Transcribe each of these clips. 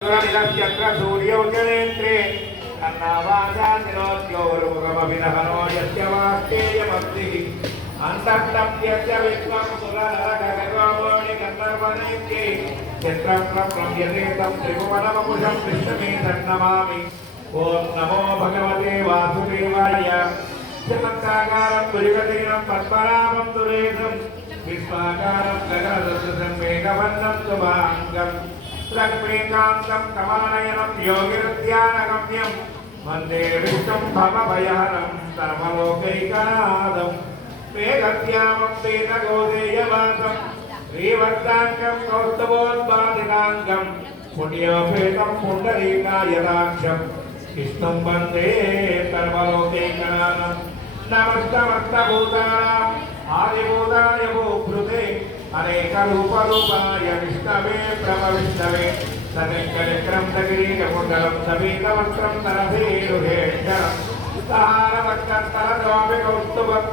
सूर्यौ च नेत्रे अन्नावाचातिरोद्योरुगमविदहनो यस्य वाक्येयमब्धिः अन्तःप्यस्य विश्वं सुरनरगगगोमोणि गन्धर्वनेत्ये चित्रं प्रम्यते तं त्रिभुवनमकुशं विष्णुमेतन्नमामि ॐ नमो भगवते वासुदेवाय चमत्काकारं पुरिगतीनं पद्मनाभं दुरेशं विश्वाकारं गगनदृशं मेघवर्णं शुभाङ्गम् लक्ष्मीकान्तं कमलनयनं योगिरुद्यानगम्यं वन्दे विष्णुं भवभयहरं सर्वलोकैकनाथं मेघश्यामं पीतगोदेयवासं श्रीवत्साङ्गं कौस्तुभोद्बाधिताङ्गं पुण्योपेतं पुण्डरीकायदाक्षं विष्णुं वन्दे सर्वलोकैकनाथं नमस्तमस्तभूतानाम् आदिभूताय भूभृते अनेकरूपरूपाय विष्णवे प्रभविष्णवे सनिकनिक्रं सगिरीककुण्डलं सवीतवस्त्रं तरभेरुहेक्षरं सहारवक्षस्तरद्वापि कौस्तुभं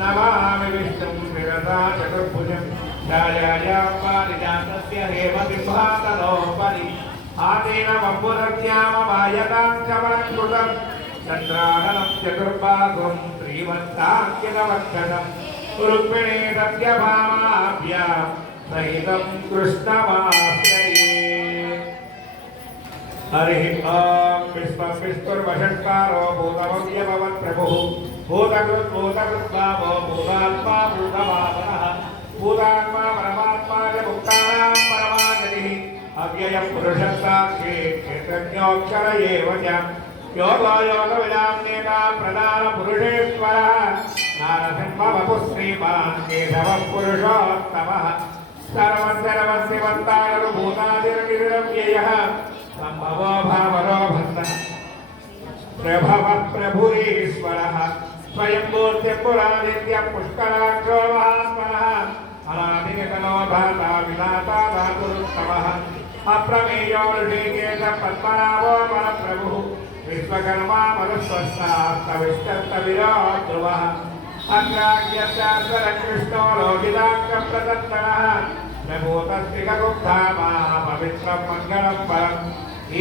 नमामि विष्णुं विरता चतुर्भुजं छायायां पारिजातस्य हेमबिम्बातनोपरि आदिनमम्बुरस्याममायताङ्कमलङ्कृतं चन्द्राननं चतुर्बाहुं श्रीमन्ताङ्कितवक्षणम् रुक्मिणी सत्यभामाभ्यां सहितं कृष्णमाश्रये। हरिः ॐ विश्वं विष्णुर्वषट्कारो भूतमव्यभवत्प्रभुः भूतकृद्भूतकृद्भावो भूतात्मा भूतभावनः भूतात्मा परमात्मा च मुक्तानां परमागतिः अव्ययं पुरुषः साक्षी क्षेत्रज्ञोऽक्षर एव च योगो योगविदां नेता प्रधानपुरुषेश्वरः नारसिंहवपुः श्रीमान् केशवः पुरुषोत्तमः सर्वस्यर्वस्यवन्तारभूतादिर्निरव्ययः सम्भवो भावरो भक्तः प्रभवः प्रभुरीश्वरः स्वयंभूत्यपुरादित्यः पुष्कराक्षो महात्मनः अनादिनितनो धाता विधाता धातुरुत्तमः अप्रमेयो ऋषिकेशः पद्मनाभो परप्रभुः विश्वकर्मा मनुष्वस्तास्तविष्टस्तविरो ध्रुवः अग्राह्यशास्त्रकृष्णो लोकिताङ्गप्रदत्तनः नभूतस्त्रिकगुप्तामाः पवित्रं मङ्गलं परम्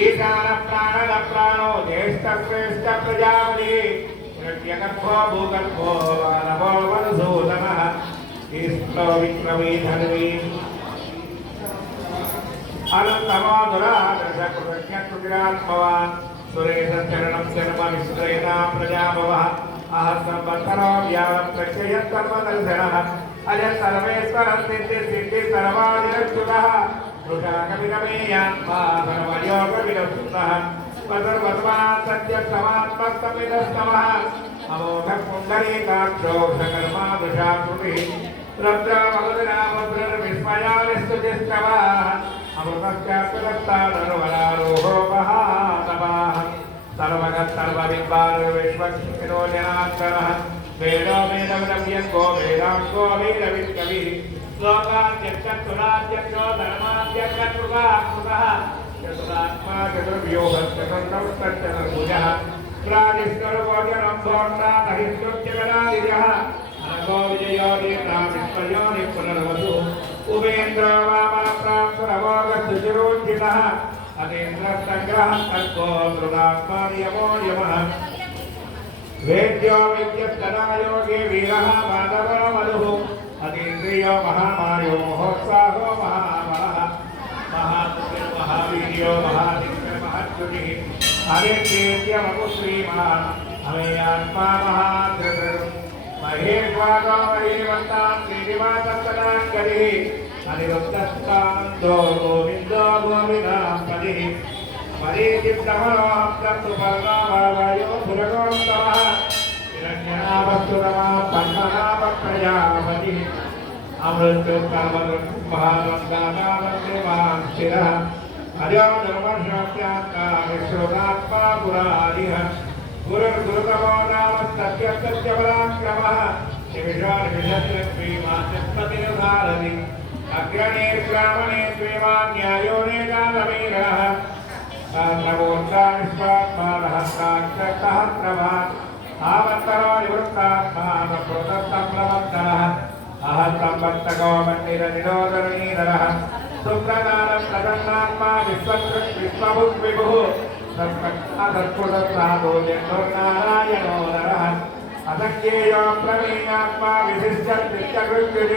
ईशानप्राणदप्राणो ज्येष्ठश्रेष्ठ प्रजापतिः हिरण्यगर्भो भूगर्भो मानवो मधुसूदनः ईश्वरो विक्रमी धन्वी अनन्तमो दुरादर्शकृतज्ञकृतिरात्मवान् सुरेशचरणं शर्मविश्रयता प्रजाभवः अहस्संवत्सरो व्यावत्प्रत्ययस्तर्वदर्शनः अजः सर्वेश्वरः सिद्धिसर्वादिरच्युतः वृषाकविरमेयात्मा सर्वयोगविरस्तुतः सर्वस्मात् सत्यसमात्मस्तमिदस्तमः अमोघः पुण्डरीकाक्षो सकर्मा वृषाकृतिः रुद्रमगुदिनामुद्रर्विस्मयानिस्तुतिस्तवः अमृतस्याप्तदत्तानर्वरारोहो महातपाः सर्वगः सर्वबिम्बानुर्विश्वक्षिरो जनार्दनः वेदो वेदविदव्यङ्गो वेदाङ्गो वीरवित्कविः श्लोकाद्यक्षुराद्यक्षो धर्माद्यक्षकृताकृतः चतुरात्मा चतुर्व्यूहश्चतुर्नवश्चतुर्भुजः प्रादिष्कर्वोजनं भोक्तातहिष्कृत्यगणादिजः अनगो विजयो दीर्घा विश्वयोनिः पुनर्वसुः उपेन्द्रो वामाप्राप्तरवोगस्सुचिरोज्जितः अतीन्द्रसङ्ग्रहः तर्को धृतात्मार्यमो यमः वेद्यो विद्यस्तदा योगे वीरः माधवो मधुः अतीन्द्रियो महामायो महोत्साहो महाबलः महावीर्यो महादिव्यमहद्गुणिः हरिप्रीत्यमपु श्रीमान् अमेयात्मा महाधृतः महेश्वादो महीवन्तान् श्रीनिवासस्तदाङ्गरिः अनिरुद्धस्तानन्दो गोविन्दो गोविदाम्पतिः मरीचित्तमनोहस्तुपर्णाभावयो सुरगोत्तमः हिरण्यनाभस्तुतमः पद्मनाभप्रजापतिः अमृत्युकर्मदृक्महानन्दानानन्दमान् शिरः हरियो धर्मशास्त्रात्मा विश्रुतात्मा पुरारिः गुरुर्गुरुतमो नाम सत्यसत्यपराक्रमः निमिषानिमिषश्रीमाचस्पतिर्धारति अग्रणे श्रावणे श्रीमान्यायो नेतादमीरः सहस्रमूर्धा विश्वात्मानः सहस्रभात् आवन्तरो निवृत्तात्मा प्रवृत्तः अहं संवर्तको मन्दिरनिरोधनीरः सुप्रदानं प्रसन्नात्मा विश्वकृत् विश्वभुक् विभुः सत्पुरुषो जन्मनारायणो नरः असंख्येयो प्रवीणात्मा विशिष्टकृत्युः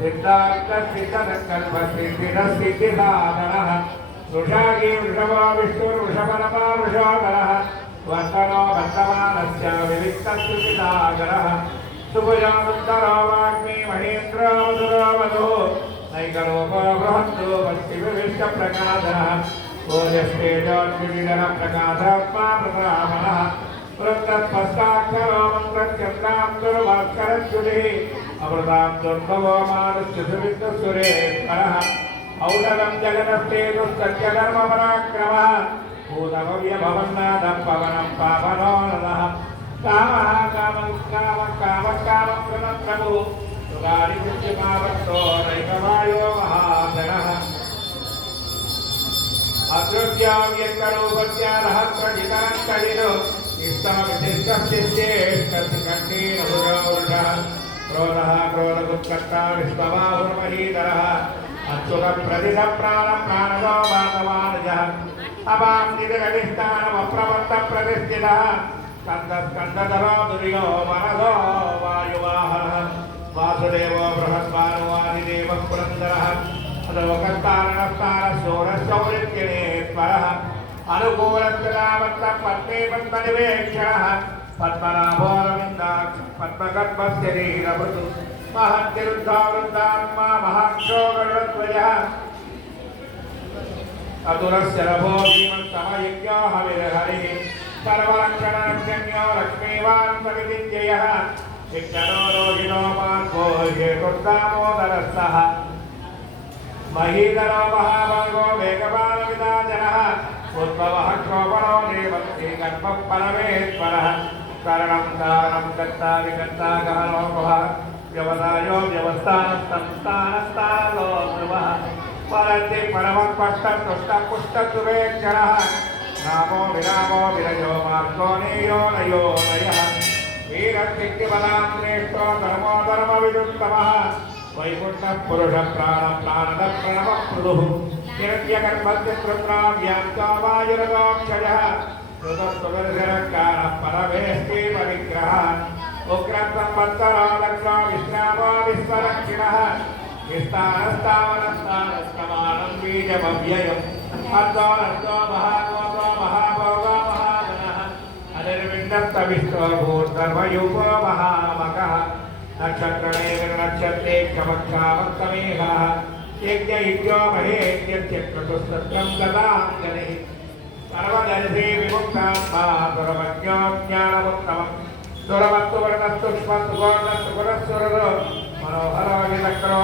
सिद्धार्थसिद्धसङ्कल्पसिद्धिरसिद्धिसाधनः वृषागी वृषभो विष्णुर्वृषभनमा वृषोदरः वर्तनो वर्तमानस्य विविक्तस्तुतिसागरः सुभुजानुत्तरो वाग्मी महेन्द्रो मधुरो मधुः नैकरूपो बृहत्तो भक्तिविविष्टप्रकाशः ओजस्तेजोद्विविधनप्रकाशात्मा प्रतापनः वृत्तस्पष्टाक्षरो मन्त्रचन्द्रां दुर्वाक्षरच्युतिः अमृतां दुर्भवो मानुष्यसुवित्तसुरेश्वरः औषधं जगदस्तेतुस्तर्यधर्मपराक्रमः भूतभव्यभवन्नाथं पवनं पावनो नरः कामः कामकामकामप्रभुः सुगारिकृत्यमावक्तो नैकवायो महाधनः अदृश्याव्यक्तरूपस्यादहस्रजितरङ्कलिनो इष्टमविशिष्टस्येष्टस्कण्ठेन भुजौरुषः क्रोधः क्रोधदुःखर्ता विश्वबाहुर्महीधरः अच्युतप्रतिशप्राणप्राणदो बाधवानुजः अपांसितगविष्ठानमप्रवत्तप्रतिष्ठितः स्कन्दस्कन्दधरो दुर्यो मनसो वायुवाहनः वासुदेवो बृहद्भानुवादिदेवः पुरन्दरः अदोकस्तारणस्तारशोरशौरित्यनेश्वरः अनुकूलस्थिरावत्तपत्नीपत्मनिवेक्षणः पद्मनाभोरविन्दाक्ष पद्मगर्भशरीरभृतु महत्तिरुद्धावृन्दात्मा महाक्षोगणध्वजः अतुरस्य नभो धीमन्तमयज्ञो हविर्हरिः सर्वलक्षणरक्षण्यो लक्ष्मीवान्तविदित्ययः विज्ञनो रोहिणो मार्गो हेतुर्दामोदरस्तः महीधरो महाभागो वेगवानविदाजनः उद्भवः क्षोभनो देवन्ति गर्भः परमेश्वरः करणं दानं कर्ता विकर्ता गहनोपः व्यवसायो व्यवस्थानस्तंस्थानस्थानो ध्रुवः परन्ति परमपष्टतुष्टपुष्टसुवेक्षणः रामो विरामो विरयो मार्गो नेयो नयो नयः वीरसिद्धिबलां श्रेष्ठो धर्मो धर्मविदुत्तमः वैकुण्ठः पुरुषः प्राणः प्रणवः मृदुः निरत्यगर्भस्यवायुरगोक्षयः ऋतुर्दर्शनकारः परमेष्टेव विग्रहः उग्रसंवत्सरो लक्ष्मो विश्रामो विश्वरक्षिणः विस्तारस्तावनस्तानस्तमानं बीजमव्ययम् अद्वो महाभोगो महाभोगो महागणः अनिर्विण्णस्तविष्टो भूर्धर्मयुगो महामकः नक्षत्रे नक्षत्रे क्षमक्षामस्तमेघः यज्ञो महेत्यक्रतुस्तत्रं गदाञ्जलिः सर्वदर्शे विमुक्तात्मा सुरमज्ञो ज्ञानमुत्तमम् सुरमस्तु वर्णस्तु क्ष्मस्तु गोर्णस्तु पुरस्सुरो मनोहरो विचक्रो